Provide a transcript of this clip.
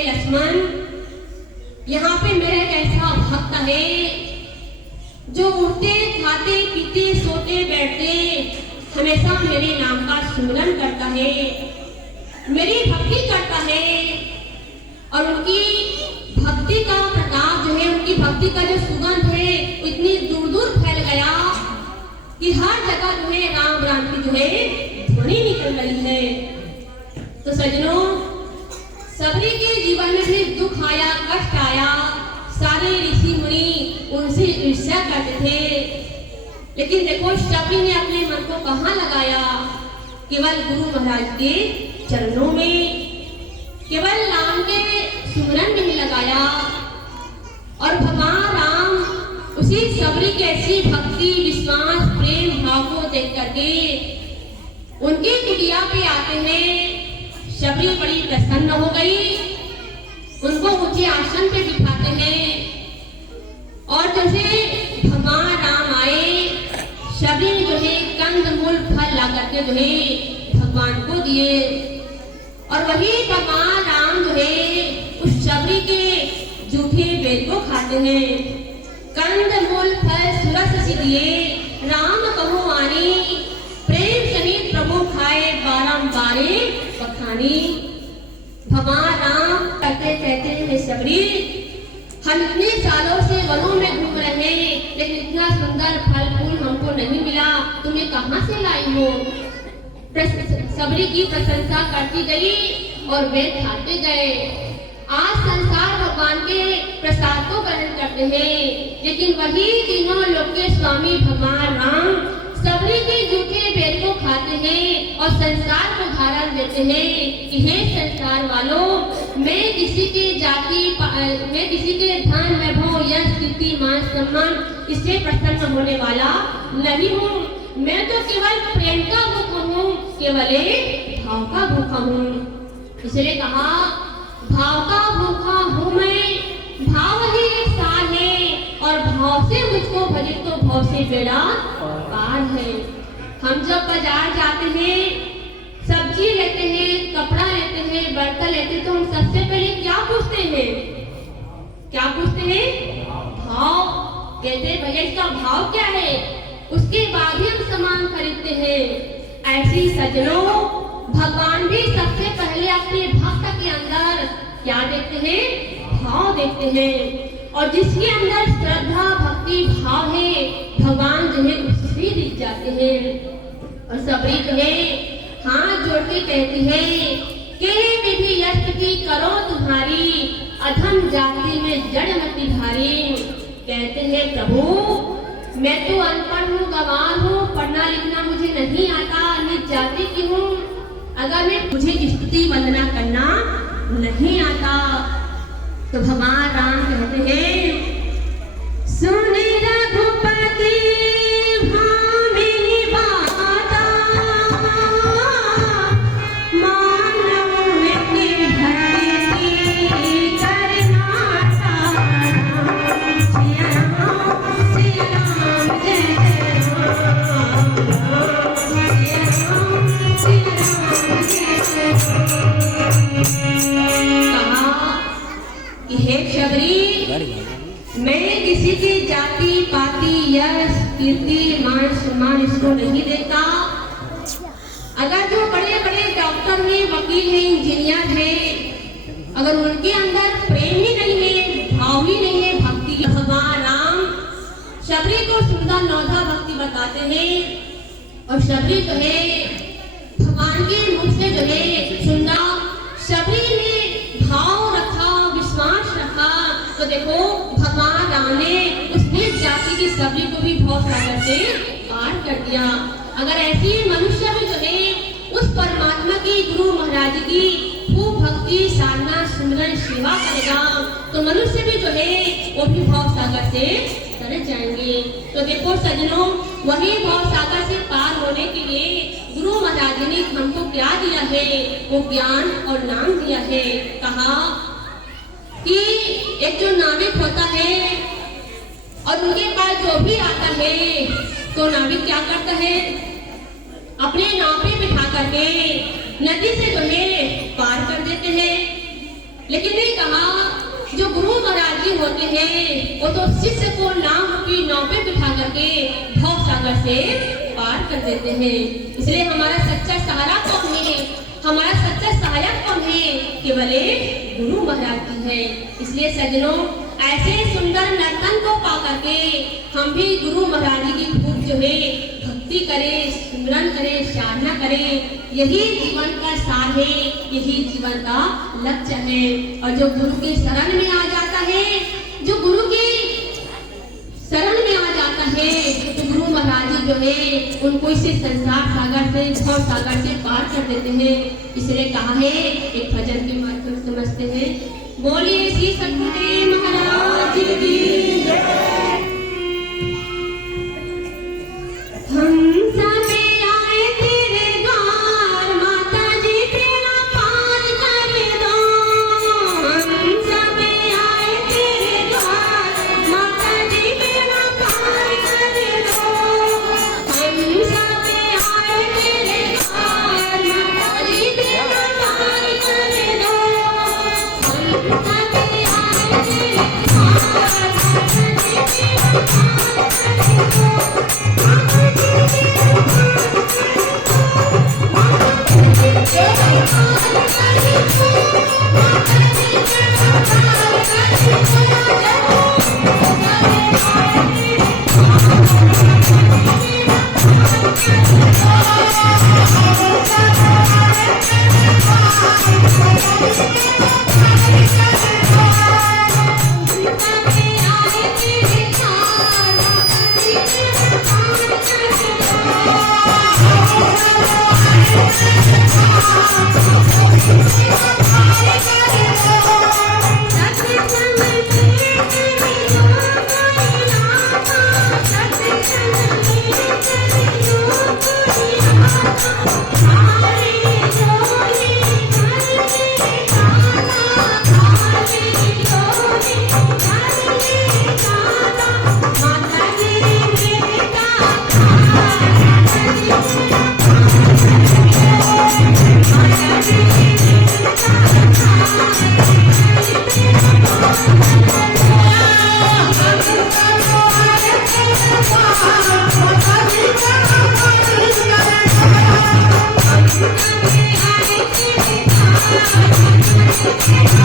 हे लक्ष्मण, यहाँ पे मेरा एक ऐसा भक्त है जो उठते खाते पीते सोते बैठते हमेशा मेरे नाम का सुमिरन करता है, मेरी भक्ति करता है। और उनकी भक्ति का प्रताप जो है, उनकी भक्ति का जो सुगंध है वो इतनी दूर दूर फैल गया कि हर जगह जो है राम राम की जो है ध्वनि निकल रही है। तो सज्जनों, सभी के जीवन में भी दुख आया, कष्ट आया, सारे ऋषि मुनि उनसे ईर्ष्या करते थे, लेकिन देखो शबरी ने अपने मन को कहाँ लगाया? केवल गुरु महाराज के चरणों में, केवल नाम के सुमिरन में ही लगाया। और भगवान राम उसी शबरी की ऐसी भक्ति, विश्वास, प्रेम भाव को देख करके उनकी कुटिया पे आते हैं। शबरी बड़ी प्रसन्न हो गई, उनको ऊंचे आसन पे बिठाते हैं। और जैसे भगवान राम आए, शबरी ने जो है कंदमूल फल ला करके जो है भगवान को दिए। और वही भगवान राम जो है उस शबरी के जूठे बेल को खाते हैं। कंदमूल फल सुरस से दिए, राम कहो आनी, प्रेम सहित प्रभु खाए बारंबारे बखानी। भगवान राम कहते हैं शबरी, हम इतने सालों से वनों में घूम रहे हैं, लेकिन इतना सुंदर फल फूल हमको नहीं मिला, तुम्हें कहाँ से लाई हो? शबरी की प्रशंसा करती गई और वे खाते गए। आज संसार भगवान के प्रसाद को ग्रहण करते हैं, लेकिन वही तीनों लोक के स्वामी भगवान राम शबरी के जूठे बेल को खाते हैं और संसार को धारण देते हैं कि हे संसार वालों, मैं किसी के जाति, मैं किसी के धन, वैभव, यश, कीर्ति, मान, सम्मान इससे प्रसन्न होने वाला नहीं हूँ। मैं तो केवल प्रेम का भूखा हूँ, केवल एक भाव का भूखा हूँ। इसलिए कहा भाव का भूखा हूँ मैं, भाव ही एक सार है, और भाव से मुझको भजे तो भाव से बेड़ा पार है। हम जब बाजार जाते हैं, सब्जी लेते हैं, कपड़ा लेते हैं, बर्तन लेते हैं, तो हम सबसे पहले क्या पूछते हैं? क्या पूछते हैं? भाव। कहते हैं भैया इसका भाव क्या है, उसके बाद ही हम सामान खरीदते हैं। ऐसी सज्जनों, भगवान भी सबसे पहले अपने भक्त के अंदर क्या देखते हैं? भाव देखते हैं। और जिसके अंदर श्रद्धा, भक्ति, भाव है, भगवान जो है उससे दिख जाते हैं। और शबरी जो है हाथ जोड़ के कहती है कि विधि यश की करो तुम्हारी, अधम जाति में जड़ मति भारी। कहते हैं प्रभु, मैं तो अनपढ़ हूँ, गंवार हूँ, पढ़ना लिखना मुझे नहीं आता, निज जाति की हूँ, अगर मैं मुझे स्तुति वंदना करना नहीं आता। तो भगवान राम कहते हैं, सुन रघुपति भामिनी बाता, मानव में भक्ति करना तारा। सिया राम जय जय राम, सिया राम जय जय राम। कि हे शबरी, मैं किसी की जाति पाति, यश, कीर्ति, मान, सम्मान इसको नहीं देता। अगर जो बड़े बड़े डॉक्टर हैं, वकील हैं, इंजीनियर हैं, अगर उनके अंदर प्रेम ही नहीं है, भाव ही नहीं है, भक्ति, भगवान राम शबरी को सुंदर नौधा भक्ति बताते हैं। और शबरी जो है भगवान के मुख से जो है सुंदर, शबरी ने भाव रखा, विश्वास रखा, तो देखो भगवान राम ने उस नीच जाति की शबरी को भी भाव सागर से पार कर दिया। अगर ऐसी मनुष्य भी जो है उस परमात्मा की, गुरु महाराज की खूब भक्ति, साधना, सुमिरन, सेवा करेगा, तो मनुष्य भी जो है वो भी भाव सागर से तर जाएंगे। तो देखो सज्जनों, वही भाव सागर से पार होने के लिए गुरु महाराज ने हमको क्या दिया है? वो ज्ञान और नाम दिया है। कहा कि एक जो नाविक होता है और उनके पास जो भी आता है, तो नाविक क्या करता है? अपने नाव पे बिठा करके नदी से जो है पार कर देते हैं। लेकिन नहीं कहा जो गुरु महाराज जी होते हैं वो तो शिष्य को नाव की नाव पे बिठा करके भव सागर से पार कर देते हैं। इसलिए हमारा सच्चा सहारा कौन है, हमारा सच्चा सहायक कौन है, केवल एक गुरु महाराज जी है। इसलिए सज्जनों ऐसे सुंदर नर्तन को पा करके हम भी गुरु महाराज जी की खूब जो है भक्ति करें, सिमरन करें, साधना करें। यही जीवन का सार है, यही जीवन का लक्ष्य है। और जो गुरु के शरण में आ जाता है, जो गुरु के शरण में आ जाता है तो गुरु महाराज जी जो है उनको इसे संसार सागर से भव सागर से पार कर देते हैं। इसलिए कहा है एक भजन के माध्यम से समझते हैं। बोलिए श्री सतगुरुदेव महाराज जी की जय। हम सब आए तेरे द्वार, माता जी तेरा पार कर दो। हम सब आए तेरे द्वार, माता जी तेरा पार कर दो। हम सब आए तेरे द्वार, माता जी तेरा पार कर दो। हम सब आए तेरे द्वार, माता जी तेरा पार कर दो। Thank you.